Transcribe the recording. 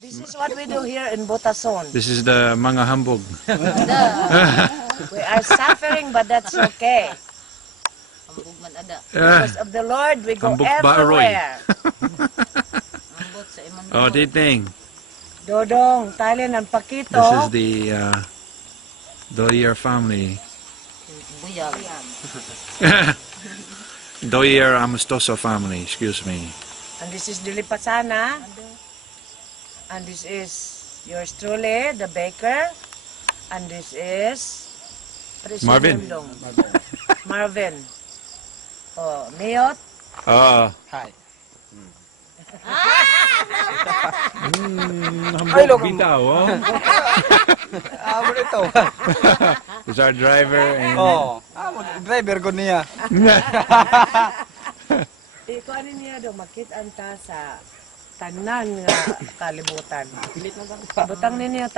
This is what we do here in Botason. This is the mga hambog. We are suffering, but that's okay. Ambog man ada. Because of the Lord, we go Hambog Baaroy. everywhere. Ambot sa iman. Oh, Titing. Dodong, tali ng pakito. This is the Doyer family. Buyag. Doyer Amistoso family, excuse me. And this is Dilipasana. And this is yours truly, the baker. And this is... what is your Marvin. name, Dong? Marvin. Oh, Miyot. Hi. Hambog bitaw, oh. Ano ito? This is our driver and... Oh, driver ko niya. Ikaw ano niya daw, makit-anta sa tanan nga kalibutan. Butang niya